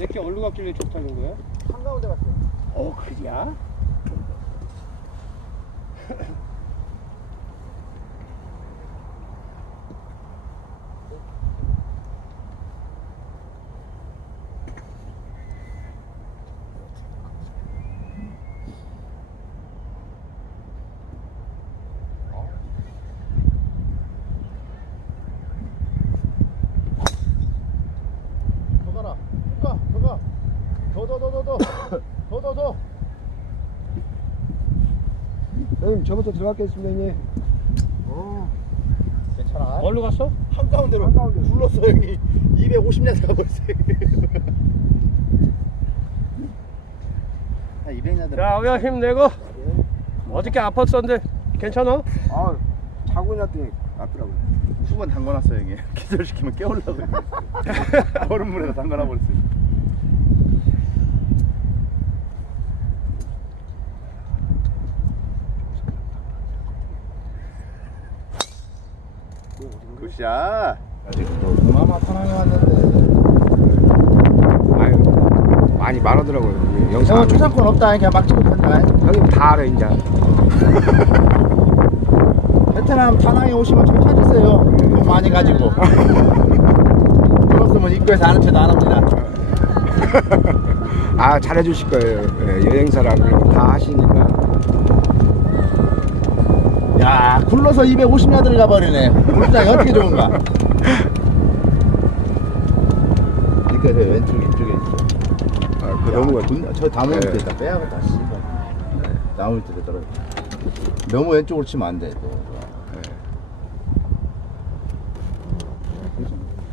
내게 얼루 갔길래 좋다는 거야? 한가운데 갔어요. 어 그래야? 더 가라. 더 가. 더 가. 더 더 더 더 더. 더 더 더. 형님 저부터 들어가겠습니다 형님 어. 괜찮아. 얼루 갔어? 한가운데로 한가운데로. 굴렀어 형이 250m 가버렸어. 한 200m. 자 우야 힘내고 어저께 아팠었는데 괜찮아? 아 자고 났더니 아프라고요 수건 담궈놨어 형이. 기절시키면 깨우려고. 얼음물에다 담가놔 버렸어요. 굿샷. 아직 또 그나마 편하게 왔는데. 아유 많이 말하더라고요 이 영상 형 초상권 없다. 그냥 막 찍고 간다. 형님 다 알아 이제 베트남 다낭에 오시면 좀 찾으세요. 돈 많이 가지고. 돈 없으면 입구에서 아는 척도 안 합니다. 아 잘해주실 거예요 예, 여행사라 그리고 다 하시니까 야, 굴러서 250야드를 가버리네. 골프장이 어떻게 좋은가? 그러니까 저 왼쪽 이쪽에 있어. 아, 그 너무 군, 저 나무 네. 밑에 있다 빼야겠다, 씨발. 나무 밑에 떨어져. 너무 왼쪽으로 치면 안 돼, 또.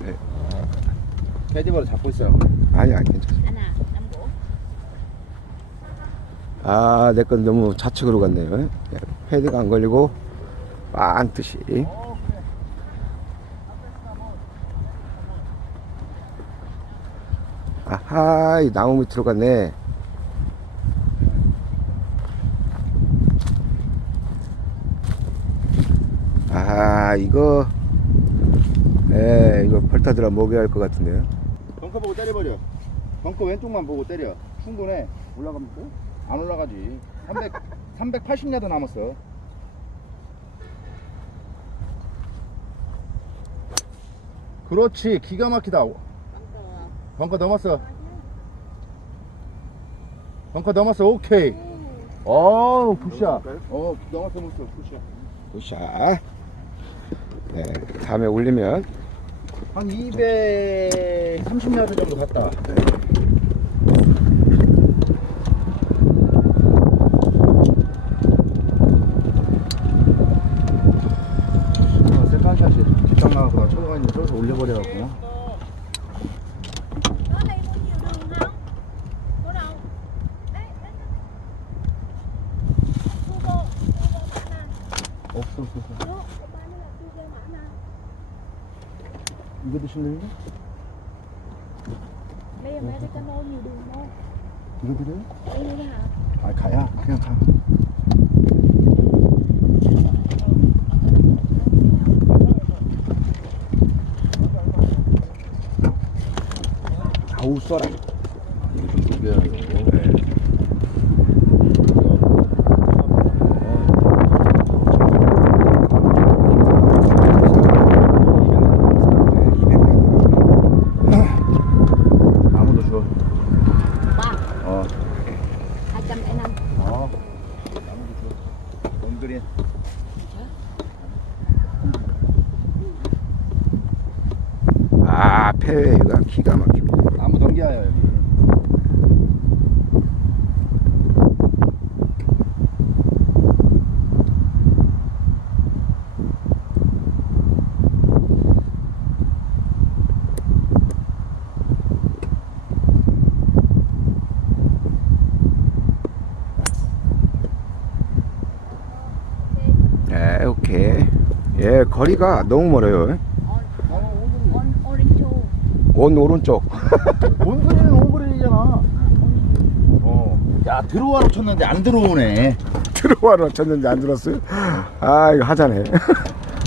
네. 캐디버를 잡고 있어요. 아니 아니 괜찮습니다 하나, 남고. 아내 건 너무 좌측으로 갔네요 예, 패드가 안 걸리고 반듯이 아하 이 나무 밑으로 갔네 아 이거 예 이거 펄타드라 목이 할것 같은데요 벙커 보고 때려버려. 벙커 왼쪽만 보고 때려. 충분해. 올라가면 돼? 안 올라가지. 300, 380야드 남았어. 그렇지. 기가 막히다. 벙커 넘었어. 벙커 넘었어. 오케이. 어, 굿샷. 어, 넘었어, 넘었어. 굿샷. 굿샷 네, 다음에 올리면 한 230야드 정도 갔다. 아, 세컨샷이 뒷땅 나가고 나 쳐가 있는데 저기서 올려버려갖고. Có đây có nhiều đường không? Có đâu? Đấy, đấy. Thu bộ, thu bộ bạn này. 없어, 없어, 없어. Đó, cái bán này là thu bộ bạn này. 이거 드실래요? Nhiều đường thôi. 이거 드려요? Hả? 아, 가야. 그냥 가. 아우 쏘라 이거 좀 녹여야 돼. 아무도 줘. Ba, 어. 205. 어. 아무도 줘. 롱그린. 아 페웨이가 기가 막힙니다 나무 넘겨요 여기. 네 오케이 예 거리가 너무 멀어요. 온 오른쪽 온그린은 온그린이잖아. 어. 야 들어와로 쳤는데 안 들어오네. 들어와라 쳤는데 안 들었어요 아 이거 하자네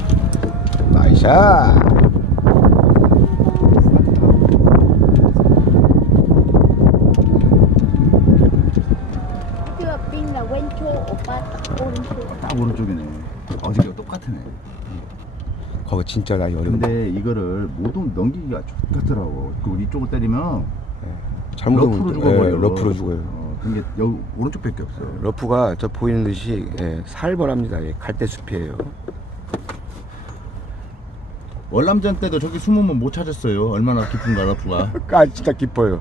나이샷 딱 오른쪽이네. 어저께 똑같네. 거기 진짜 나이 어려운데 근데 이거를 못 옮- 넘기기가 좋겠더라고. 그리고 이쪽을 때리면 잘못 러프로 죽어버려. 예, 러프로 죽어요. 어, 그게 여기 오른쪽밖에 없어. 러프가 저 보이는 듯이 예, 살벌합니다. 예, 갈대숲이에요. 월남전 때도 저기 숨으면 못 찾았어요. 얼마나 깊은가 러프가. 아 진짜 깊어요.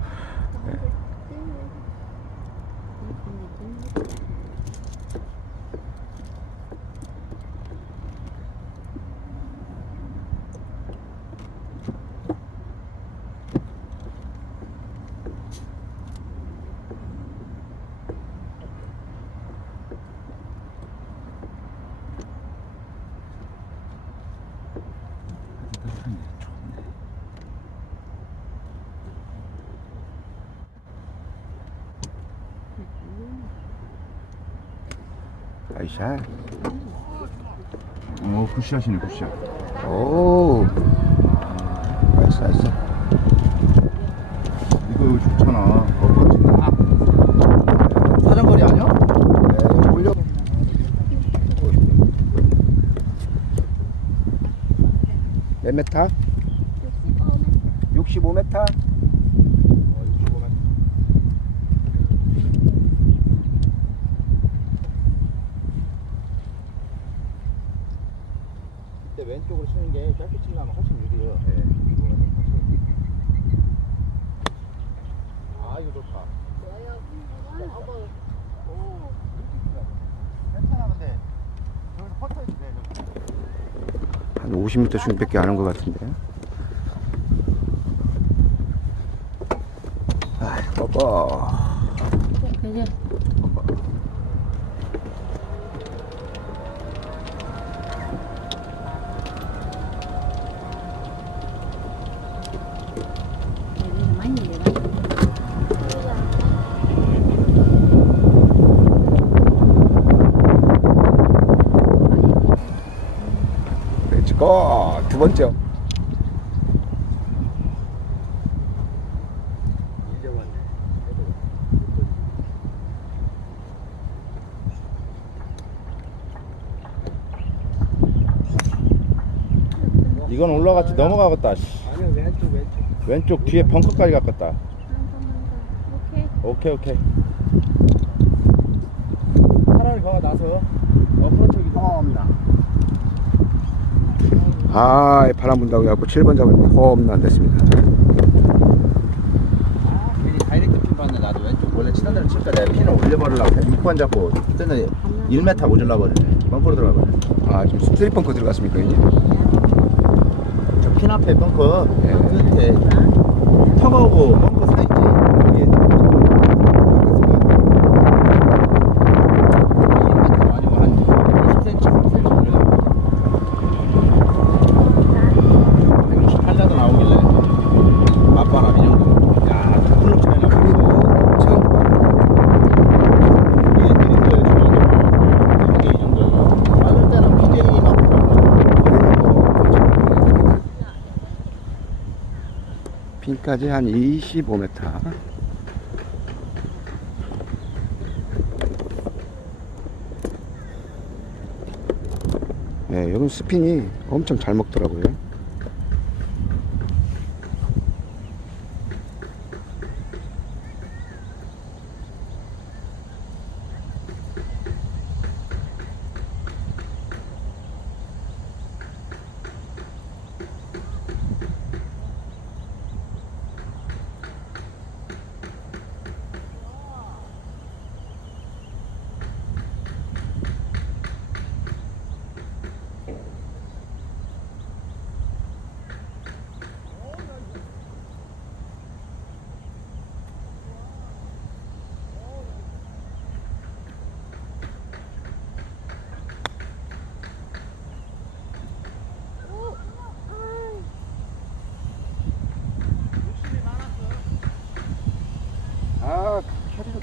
아이샤. 어 굿샷이네 굿샷. 오. 나이스 나이스. 이거 좋잖아. 엎어진 딱. 사정거리 아니야? 네, 올려. 몇 메타? 65m. 이때 왼 쪽으로 치는 게 짧게 치려면 훨씬 유리해요. 아 이거 좋다. 한 50m 중밖에 안 한 것 같은데. 아이, 뻐 그지? 여기서 많이 내려. 렛츠고! 두 번째. 이건 올라갔지 넘어가겠다. 씨. 아니요 왼쪽 왼쪽. 왼쪽 뒤에 벙커까지 갔겠다. 오케이. 오케이. 차라리 거가 나서 어프로치기 험나. 아, 바람 분다고 해갖고 7번 잡았는데 홈안 됐습니다. 괜히 다이렉트 핀 봤는데 나도 왼쪽 원래 치던 대로 칠까 내가 핀을 올려버리려고 6번 잡고 뜨는 1m 모질라 버리네. 벙커로 들어가 버려. 아, 지금 스트릿 벙커 들어갔습니까, 이제? 저핀 앞에 벙커 네. 끝에 턱하고 벙커 사이 있지. 여기에 딱 아니고 한 20cm, 30cm 올려. 168자도 나오길래 맞바람 이 정도. 야, 클럽 차이 나. 그래도 엄청 이게 느린 거예요, 지금. 이게 이 정도예요. 맞을 때는 PJ 막 핀까지 한 25m. 네, 여기 스핀이 엄청 잘 먹더라고요.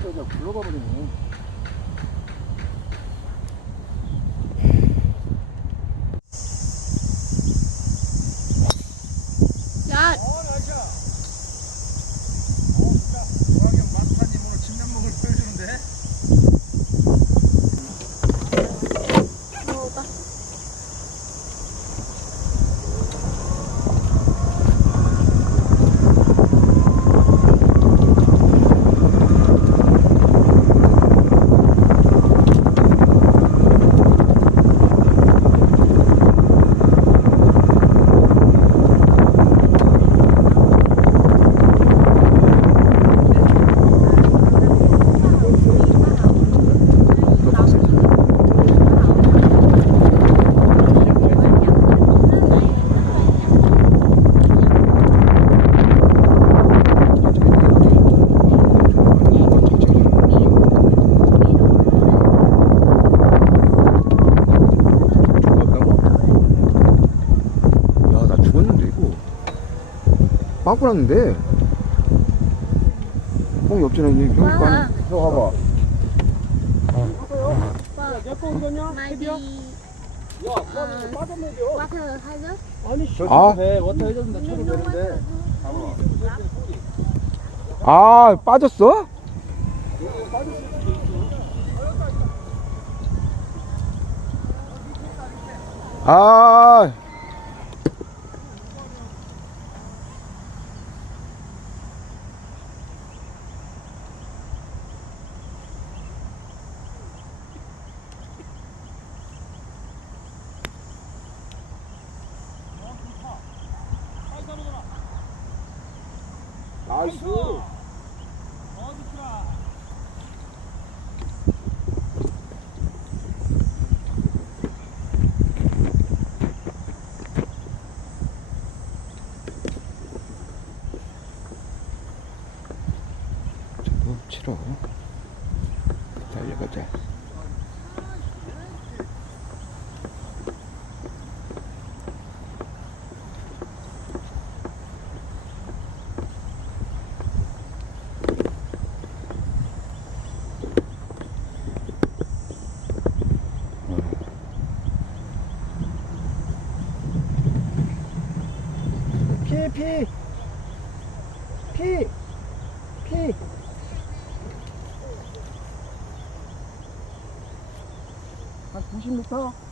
캐리를 떠자 굴러가 버리네. 야, 감고 났는데. 뽕이 없잖아, 이제. 여기 water hazard. 아니 씨. 아. 배 워터 해줬는데 쳐도 되는데. 아, 빠졌어? 아, 나이스. 저도 치러. 달려가자. 피, 피. 피. 피. 한 90m?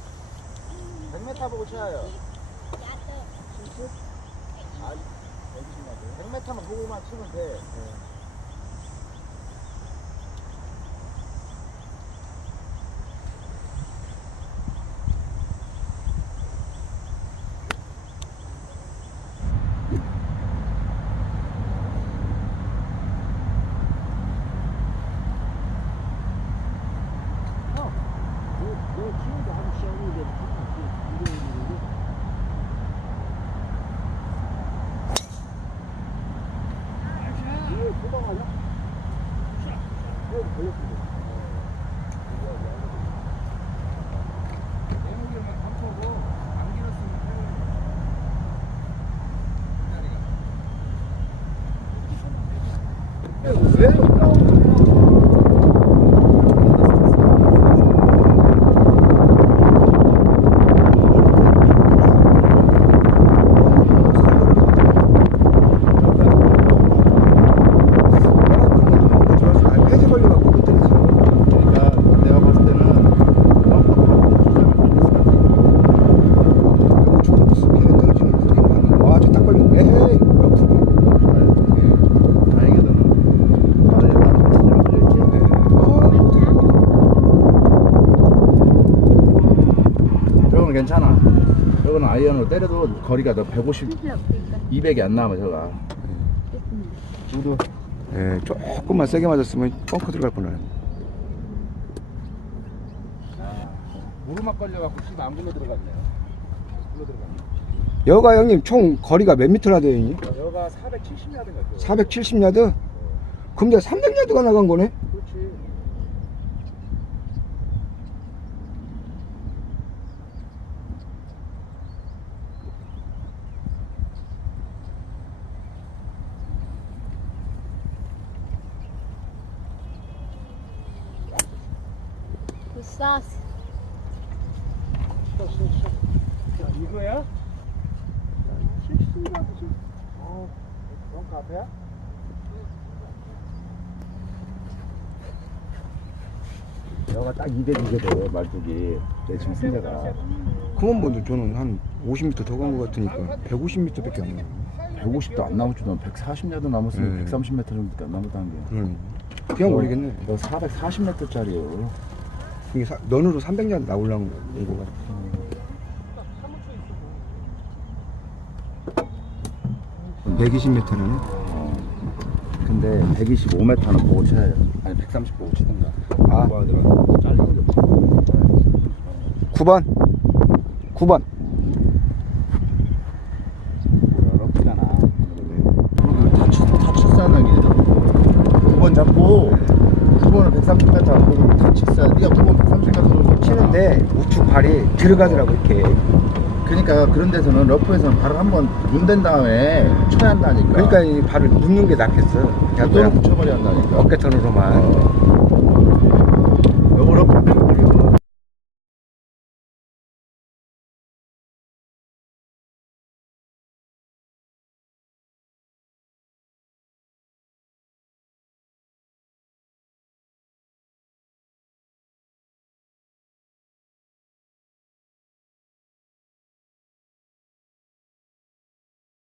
Yeah. 거리가 너 150, 200이 안 남아 저가. 우도 예, 조금만 세게 맞았으면 벙커 들어갈 뻔하네. 무릎막 걸려갖고 씨발 안 굴러 들어갔네. 굴러 들어갔네. 여가 형님 총 거리가 몇 미터나 돼요? 형님? 여가 470야드가 470야드? 그럼 내가 300야드가 나간 거네? 그렇지. The sauce. 자, 이거야? 어, 벙커 앞에야? 여가 딱 200이게 돼 말뚝이 내 지금 그만 뭐 저는 한 50m 더 간 것 같으니까 150m밖에 안 나요. 150도 안 남았지 넌 140야드 남았으면 네. 130m 정도밖에 안 남았다는 게 그러네. 그냥 모르겠네. 너 440m짜리요 이게 사, 넌으로 300야드 나오려는 거 이거 같아. 120m라네. 근데 125m는 보고 쳐야 돼 아니 130 보고 치든가 아. 뭐게 없어 9번. 9번. 럭키잖아 다치 다쳤잖아 얘 9번 잡고 9번을 130m 잡고 다쳤어야 네가 9번 130m 치는데 우측 발이 들어가더라고 이렇게. 그러니까 그런 데서는 러프에서는 발을 한번 문댄 다음에 쳐야 한다니까. 그러니까 이 발을 눕는 게 낫겠어. 또는 붙여버려야 한다니까. 어깨턴으로만. 어.